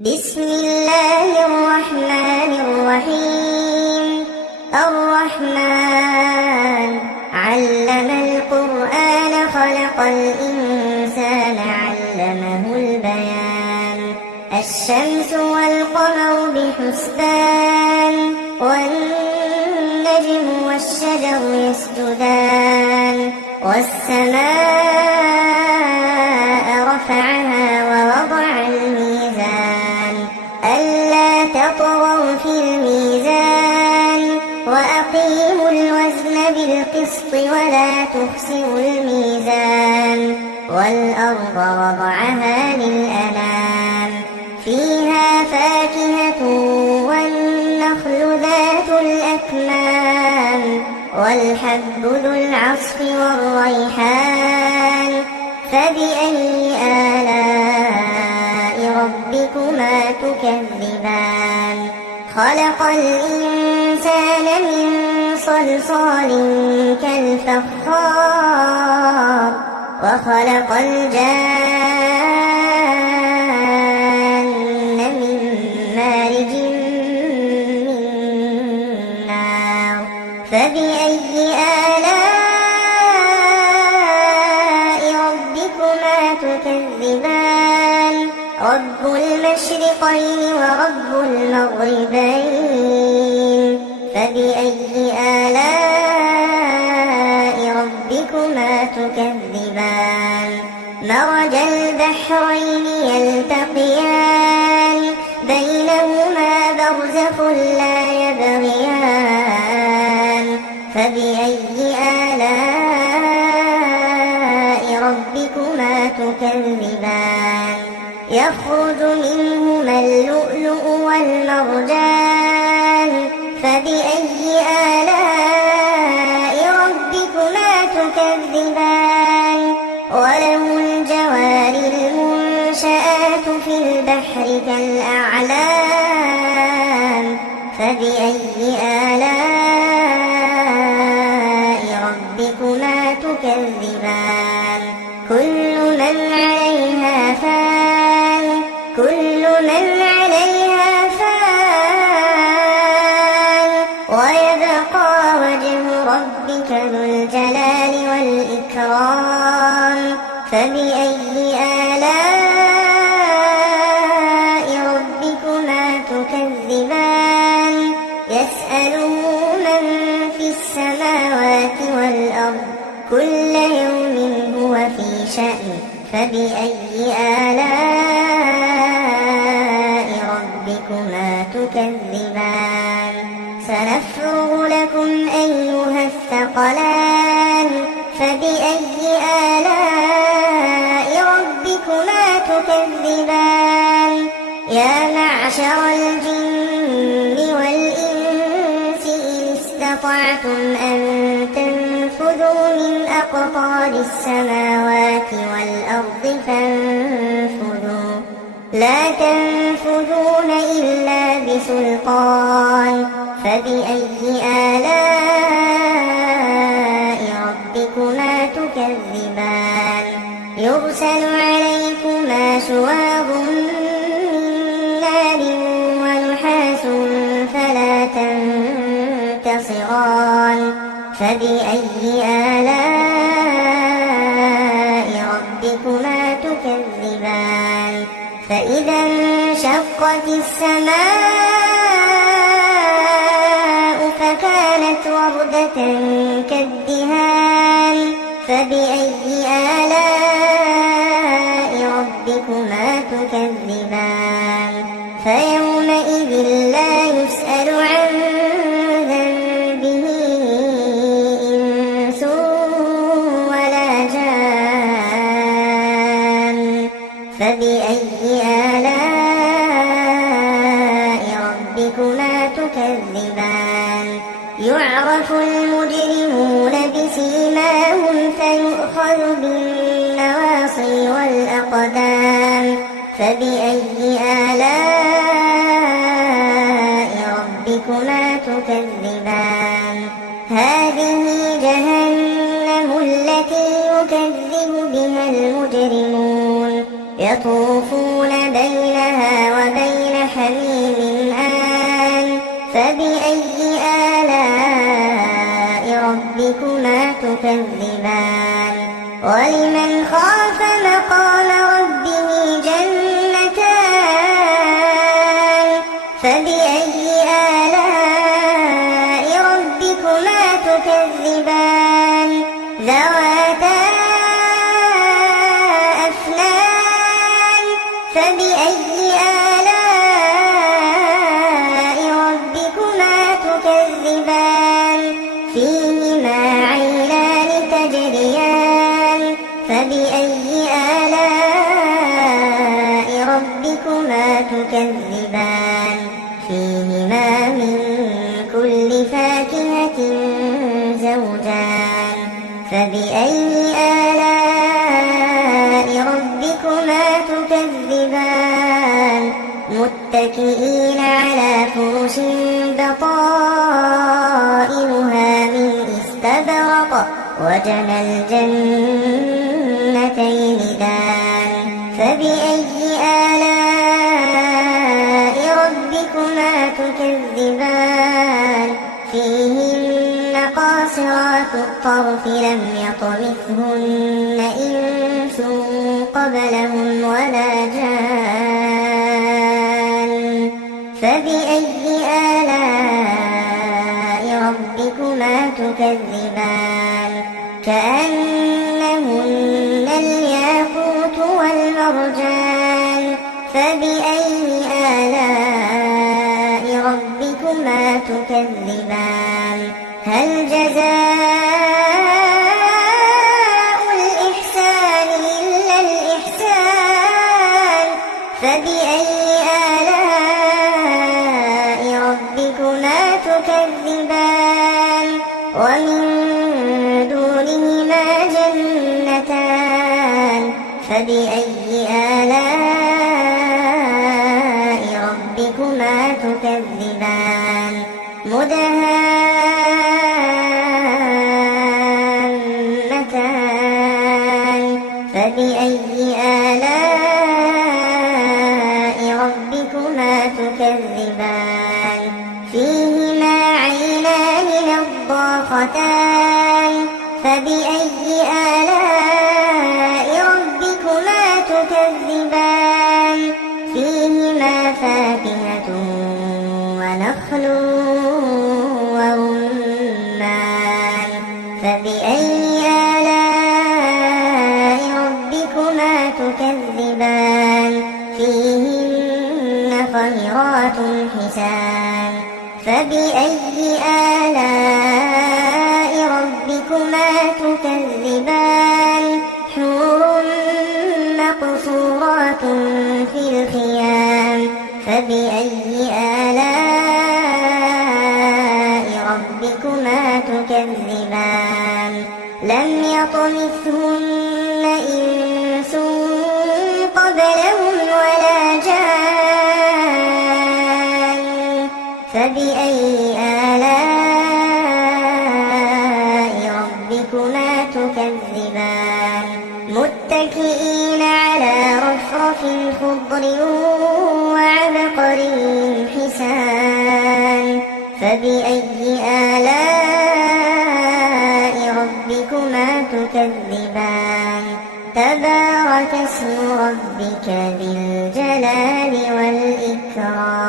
بسم الله الرحمن الرحيم. الرحمن علم القرآن خلق الإنسان علمه البيان. الشمس والقمر بحسبان والنجم والشجر يسجدان والسماء رفعها ووضع الميزان ألا تطغوا في الميزان وأقيموا الوزن بالقسط ولا تخسروا الميزان والأرض وضعها للأنام فيها فاكهة والنخل ذات الأكمام والحب ذو العصف والريحان فبأي آلاء ربكما تكذبان. خلق الإنسان من صلصال كالفخار وخلق الجان من مارج من نار فبأي آلاء ربكما تكذبان. رب المشرقين ورب المغربين فبأي آلاء ربكما تكذبان. مرج البحرين يلتقيان بينهما برزخ لا يبغيان فبأي آلاء ربكما تكذبان. يخرج منهما اللؤلؤ والمرجان فبأي آلاء ربكما تكذبان. وله الجوار المنشآت في البحر كالأعلام فبأي آلاء ربكما تكذبان. كل من عليها فان كل من عليها فان ويبقى وجه ربك ذو الجلال والإكرام فبأي آلاء ربكما تكذبان. يسأله من في السماوات والأرض كل يوم هو في شأن فبأي آلاء ربكما تكذبان. سنفرغ لكم أيها الثقلان فبأي آلاء ربكما تكذبان. يا معشر الجن والإنس إن استطعتم أن تنفذوا من أقطار السماوات والأرض فانفذوا لا تنفذون إلا بسلطان فبأي آلاء ربكما تكذبان. يرسل عليكما شواظ من نار ونحاس فلا تنتصران فبأي آلاء ربكما تكذبان. فإذا انشقت السماء فكانت وردة كالدهان فبأي آلاء ربكما تكذبان. فيومئذ لا يسأل عن ذنبه إنس ولا جان فبأي آلاء ربكما تكذبان. يعرف المجرمون بسيماهم فيؤخذ بالنواصي والأقدام فبأي آلاء ربكما تكذبان. هذه جهنم التي يكذب بها المجرمون يطوفون بينها وبين فبأي آلاء ربكما تكذبان ولمن خاف مقام ربه جنتان فبأي آلاء ربكما تكذبان ذواتا أفنان فبأي آلاء ربكما تكذبان فيهما عينان تجريان فبأي آلاء ربكما تكذبان فيهما من كل فاكهة زوجان فبأي آلاء ربكما تكذبان متكئين على فرش بطائنها من استبرق وجنى الجنتين دان فبأي آلاء ربكما تكذبان فيهن قاصرات الطرف لم يطمثهن إنس قبلهم ولا جان فبأي آلاء ربكما تكذبان كأنهن الياقوت والمرجان فبأي آلاء ربكما تكذبان هل جزاء الإحسان إلا الإحسان فبأي آلاء ربكما تكذبان ومن دونهما جنتان فبأي آلاء ربكما تكذبان مدهامتان فبأي آلاء ربكما تكذبان فيهما عينان نضاختان فبأي آلاء ربكما تكذبان فيهما فاكهة ونخل ورمان فبأي آلاء ربكما تكذبان فيهن خيرات حسان فبأي آلاء ربكما تكذبان حور مقصورات في الخيام فبأي آلاء ربكما تكذبان لم يطمثهن إنس قبلهم ولا جان فبأي آلاء ربكما تكذبان متكئين على رفرف خضر وعبقري حسان فبأي آلاء ربكما تكذبان تبارك اسم ربك ذي الجلال والإكرام